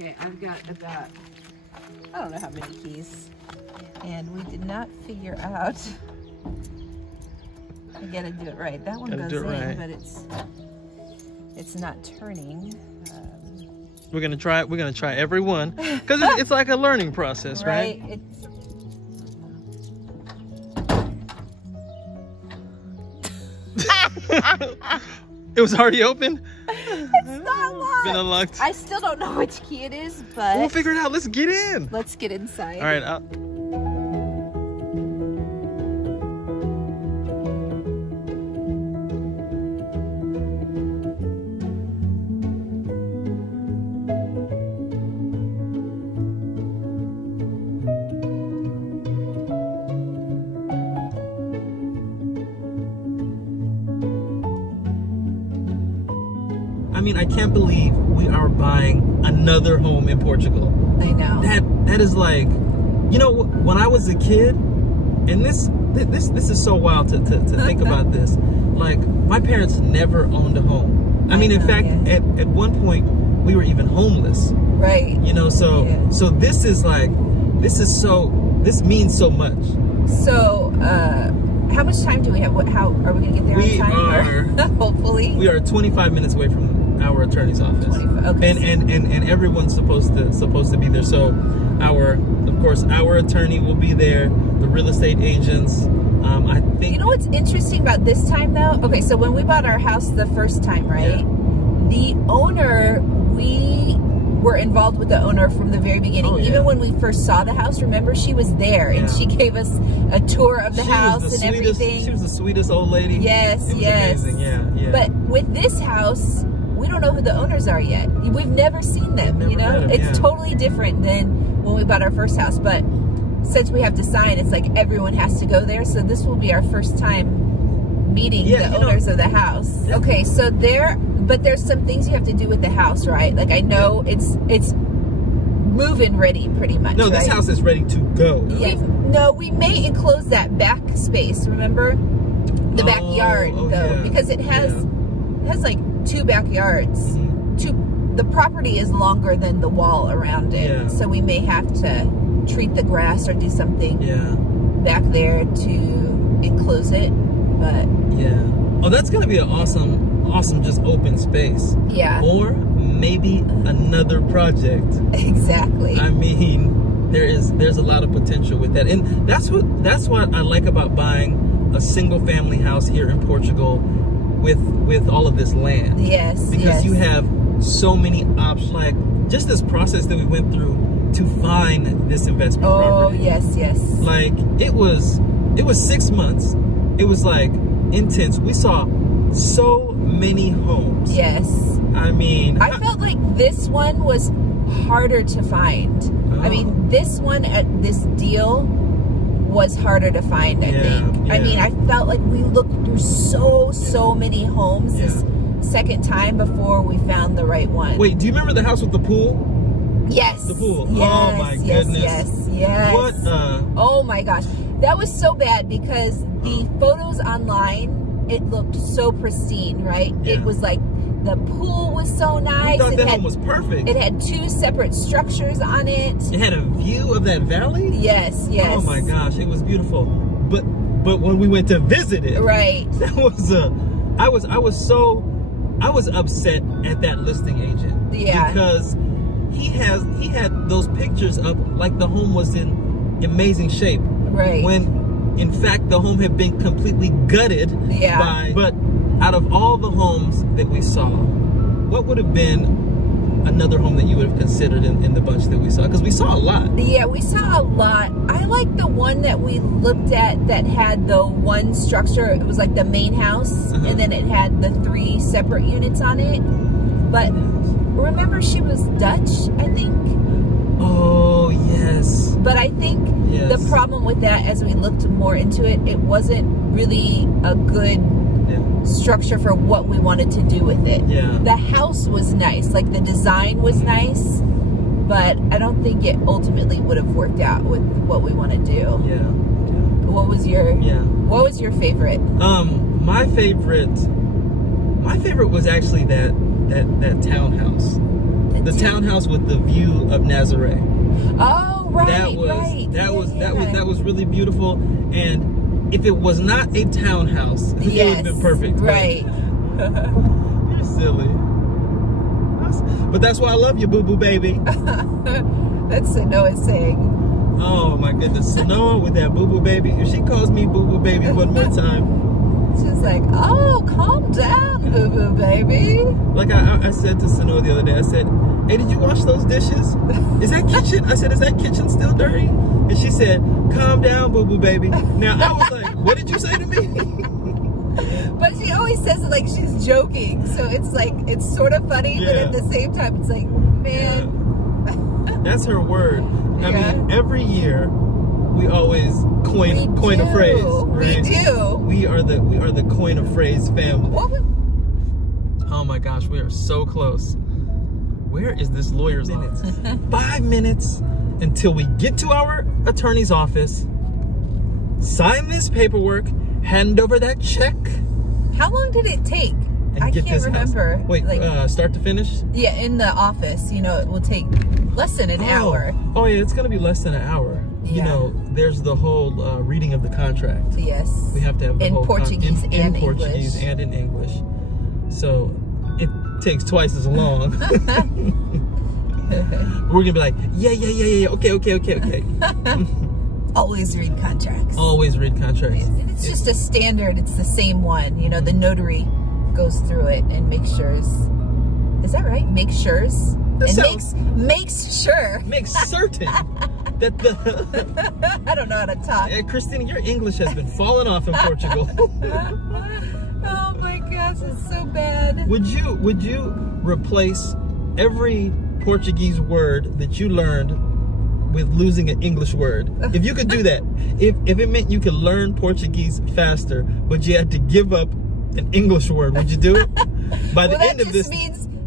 Okay, I've got about, I don't know how many keys. And we did not figure out, I gotta do it right. That one goes in, right. But it's not turning. We're gonna try every one because it's like a learning process, right? It was already open? It's not locked. Been unlocked. I still don't know which key it is, but we'll figure it out. Let's get in. Let's get inside. All right. I mean, I can't believe we are buying another home in Portugal. I know. That is like, you know, when I was a kid, and this is so wild to think about this. Like, my parents never owned a home. I mean, in fact, at one point we were even homeless. Right. You know, so this is like, this means so much. So, how much time do we have? How are we gonna get there on time? Hopefully. We are 25 minutes away from our attorney's office. 25, okay. And everyone's supposed to be there. So of course our attorney will be there, the real estate agents. I think, you know what's interesting about this time though? Okay, so when we bought our house the first time, right? Yeah. The owner, we were involved with the owner from the very beginning. Even when we first saw the house, remember, she was there and she gave us a tour of the house and everything. She was the sweetest old lady. Yes, yes. Amazing. Yeah. But with this house, we don't know who the owners are yet. We've never seen them, you know? It's totally different than when we bought our first house. But since we have to sign, it's like everyone has to go there. So this will be our first time meeting the owners of the house. Yeah. Okay, so but there's some things you have to do with the house, right? Like, I know it's move-in ready pretty much. No, this house is ready to go. Yeah. No, we may enclose that back space, remember? The backyard, though, because it has like 2 backyards. The property is longer than the wall around it. Yeah. So we may have to treat the grass or do something back there to enclose it. But oh, that's gonna be an awesome just open space. Yeah. Or maybe another project. Exactly. I mean, there's a lot of potential with that. And that's what I like about buying a single family house here in Portugal with all of this land. Yes. Because you have so many options. Like, just this process that we went through to find this investment property. Oh, yes. Like, it was 6 months. It was like intense. We saw so many homes. Yes. I mean, I felt like this one was harder to find. I mean, this one at this deal was harder to find, I think. Yeah. I mean, I felt like we looked through so many homes this second time before we found the right one. Wait, do you remember the house with the pool? Yes. The pool. Yes, oh my goodness. Yes. What? Oh my gosh. That was so bad because the photos online, it looked so pristine, right? Yeah. It was like, the pool was so nice. We thought that home was perfect. It had 2 separate structures on it. It had a view of that valley? Yes. Oh my gosh, it was beautiful. But when we went to visit it, right, that was I was upset at that listing agent. Yeah. Because he had those pictures up like the home was in amazing shape. Right. When in fact the home had been completely gutted. Yeah. But out of all the homes that we saw, what would have been another home that you would have considered in the bunch that we saw? Because we saw a lot. Yeah, we saw a lot. I like the one that we looked at that had the one structure. It was like the main house, and then it had the 3 separate units on it. But remember, she was Dutch, I think. Oh, yes. But I think the problem with that, as we looked more into it, it wasn't really a good structure for what we wanted to do with it. Yeah. The house was nice, like the design was nice, but I don't think it ultimately would have worked out with what we want to do. Yeah. What was your favorite? My favorite was actually that townhouse. The townhouse with the view of Nazaré. Oh, right, that was really beautiful. And if it was not a townhouse, it would have been perfect. Right. You're silly. But that's why I love you, boo-boo baby. That's Sanoa saying. Oh my goodness, Sanoa with that boo-boo baby. If she calls me boo-boo baby one more time. She's like, oh, calm down, boo-boo baby. Like I said to Sanoa the other day, I said, hey, did you wash those dishes? Is that kitchen? I said, is that kitchen still dirty? And she said, calm down, boo-boo baby. Now I was like, what did you say to me? But she always says it like she's joking. So it's like, it's sort of funny, but at the same time, it's like, man. That's her word. I mean, every year we always coin a phrase. Right? We do. We are the coin a phrase family. Oh my gosh, we are so close. Where is this lawyer's office? 5 minutes until we get to our attorney's office, sign this paperwork, hand over that check. How long did it take? I can't remember. House. Wait, like, start to finish? Yeah, in the office, you know, it will take less than an hour. Oh yeah, it's gonna be less than an hour. Yeah. You know, there's the whole reading of the contract. Yes. We have to have the whole Portuguese and in Portuguese English. And in English. So it takes twice as long. We're gonna be like, yeah, okay. Always read contracts. Always read contracts. It's just a standard. It's the same one. You know, the notary goes through it and makes sure. Is that right? Makes sure. And makes sure. Makes certain that the. I don't know how to talk. Christina, your English has been falling off in Portugal. Oh my gosh, it's so bad. Would you replace every Portuguese word that you learned with losing an English word? If you could do that, if it meant you could learn Portuguese faster, but you had to give up an English word, would you do it? By the end of this,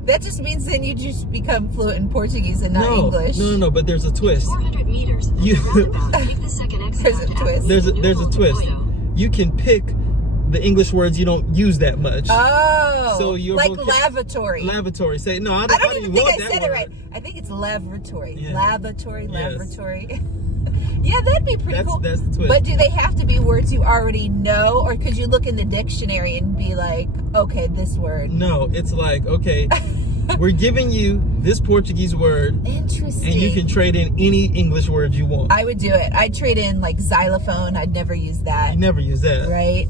that just means then you just become fluent in Portuguese and not English. No, but there's a twist. 400 meters. Take the second exit. There's a twist. There's a twist. You can pick the English words you don't use that much. Oh, so you're like lavatory. Lavatory. Say no. I don't even think I said word. it right. I think it's lavatory. Yeah. Lavatory. Yes. Yeah, that'd be pretty cool. That's the twist. But do they have to be words you already know, or could you look in the dictionary and be like, okay, this word? No, it's like, okay, we're giving you this Portuguese word. Interesting. And you can trade in any English word you want. I would do it. I'd trade in like xylophone. I'd never use that. You never use that. Right.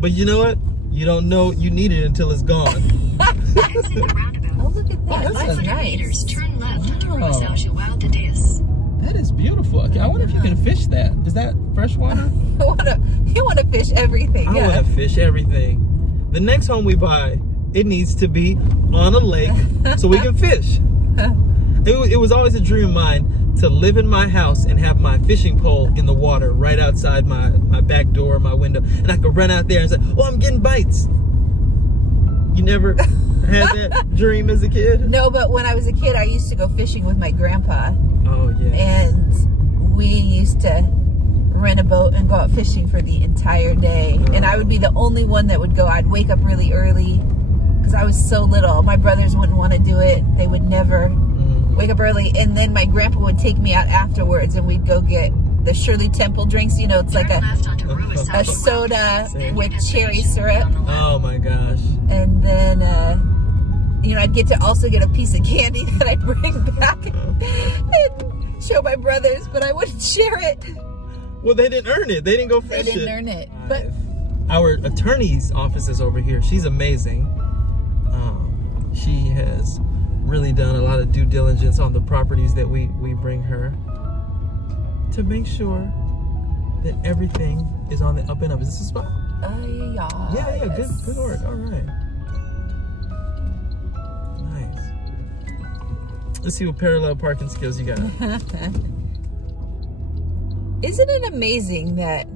But you know what? You don't know you need it until it's gone. Oh, look at that. Oh, that's nice. Meters, turn left to Schwab to this. That is beautiful. Okay, I wonder if you can fish that. Is that freshwater? You want to fish everything. I want to fish everything. The next home we buy, it needs to be on a lake so we can fish. It was always a dream of mine to live in my house and have my fishing pole in the water right outside my back door, my window. And I could run out there and say, oh, I'm getting bites. You never had that dream as a kid? No, but when I was a kid, I used to go fishing with my grandpa. Oh, yeah. And we used to rent a boat and go out fishing for the entire day. And I would be the only one that would go. I'd wake up really early because I was so little. My brothers wouldn't want to do it. They would never wake up early. And then my grandpa would take me out afterwards and we'd go get the Shirley Temple drinks. You know, it's like a soda with cherry syrup. Oh my gosh. And then, you know, I'd get to also get a piece of candy that I'd bring back and show my brothers, but I wouldn't share it. Well, they didn't earn it. They didn't go fish it. They didn't earn it. But our attorney's office is over here. She's amazing. She has really done a lot of due diligence on the properties that we bring her to make sure that everything is on the up and up. Is this a spot? Yeah. Good work. All right. Nice. Let's see what parallel parking skills you got. Isn't it amazing that,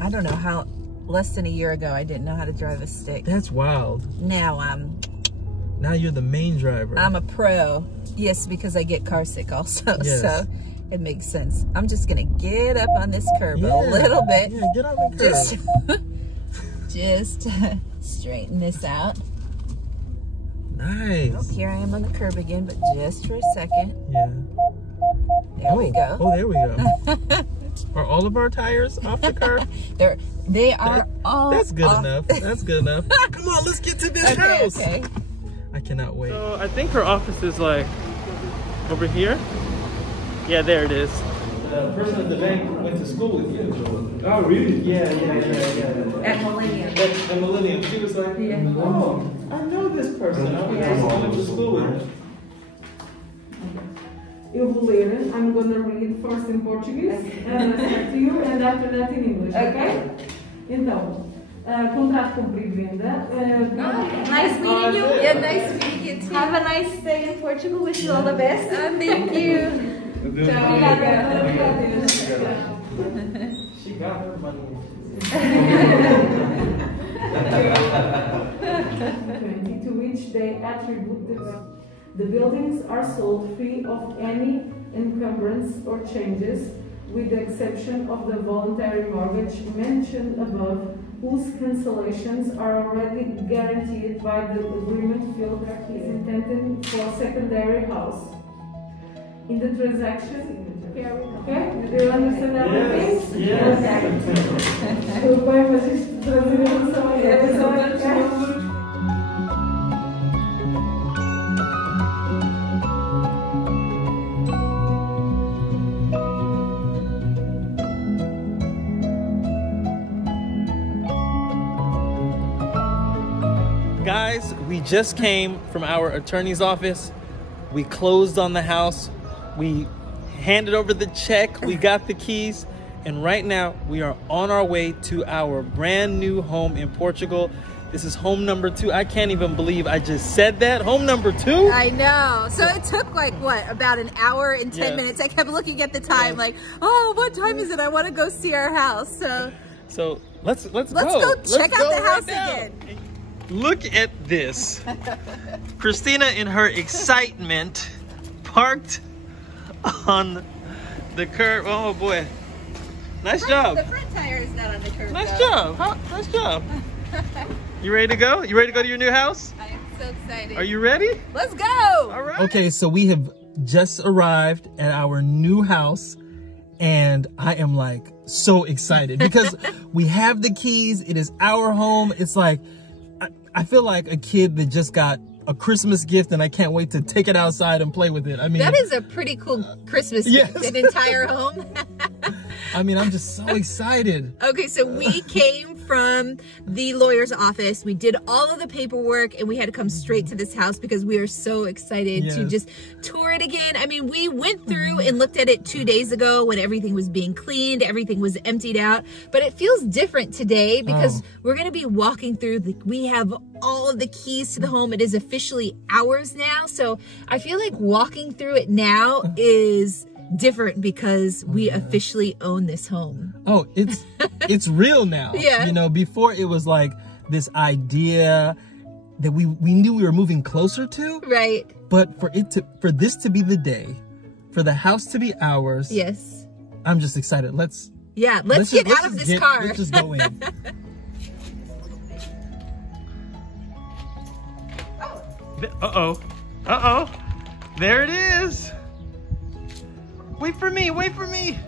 I don't know how, less than a year ago, I didn't know how to drive a stick. That's wild. Now you're the main driver. I'm a pro. Yes, because I get car sick also. Yes. So it makes sense. I'm just going to get up on this curb a little bit. Yeah, get on the curb. Just straighten this out. Nice. Oh, here I am on the curb again, but just for a second. Yeah. There we go. Oh, there we go. Are all of our tires off the curb? They are all That's good off. enough. That's good enough. Come on, let's get to this house. Okay. I cannot wait. So I think her office is like over here. Yeah, there it is. The person at the bank went to school with you. Oh, really? Yeah. At Millennium. At Millennium. She was like, oh, I know this person. I went to school with her. Eu vou ler. I'm gonna read first in Portuguese to you and after that in English, okay? Então, contrato compra-venda. Nice meeting you. Yeah, nice meeting you too. Have a nice day in Portugal. Wish you all the best. Thank you. Tchau. She got her money. To which they attribute the buildings are sold free of any encumbrance or changes, with the exception of the voluntary mortgage mentioned above, whose cancellations are already guaranteed by the agreement field is intended for secondary house. In the transaction, okay? Do you understand everything? Yes. Okay. Bem, mas isto brasileiro só é Guys, we just came from our attorney's office. We closed on the house. We handed over the check. We got the keys. And right now we are on our way to our brand new home in Portugal. This is home number 2. I can't even believe I just said that. Home number 2? I know. So it took like what, about an hour and 10 minutes. I kept looking at the time like, oh, what time is it? I want to go see our house. So let's go. Check out the house again. Look at this. Christina, in her excitement, parked on the curb. Oh boy. Nice job. The front tire is not on the curb. Nice job. Nice job. You ready to go? You ready to go to your new house? I am so excited. Are you ready? Let's go. All right. Okay, so we have just arrived at our new house and I am like so excited because we have the keys. It is our home. It's like, I feel like a kid that just got a Christmas gift and I can't wait to take it outside and play with it. I mean, that is a pretty cool Christmas gift, an entire home. I mean, I'm just so excited. Okay, so we came from the lawyer's office. We did all of the paperwork and we had to come straight to this house because we are so excited to just tour it again. I mean, we went through and looked at it 2 days ago when everything was being cleaned, everything was emptied out, but it feels different today because we're going to be walking through we have all of the keys to the home. It is officially ours now. So I feel like walking through it now is different because we officially own this home. Oh, it's real now. Yeah. You know, before it was like this idea that we knew we were moving closer to. Right. But for this to be the day, for the house to be ours. Yes. I'm just excited. Let's get out of this car. Let's just go in. Uh-oh. Uh-oh. There it is. Wait for me. Wait for me.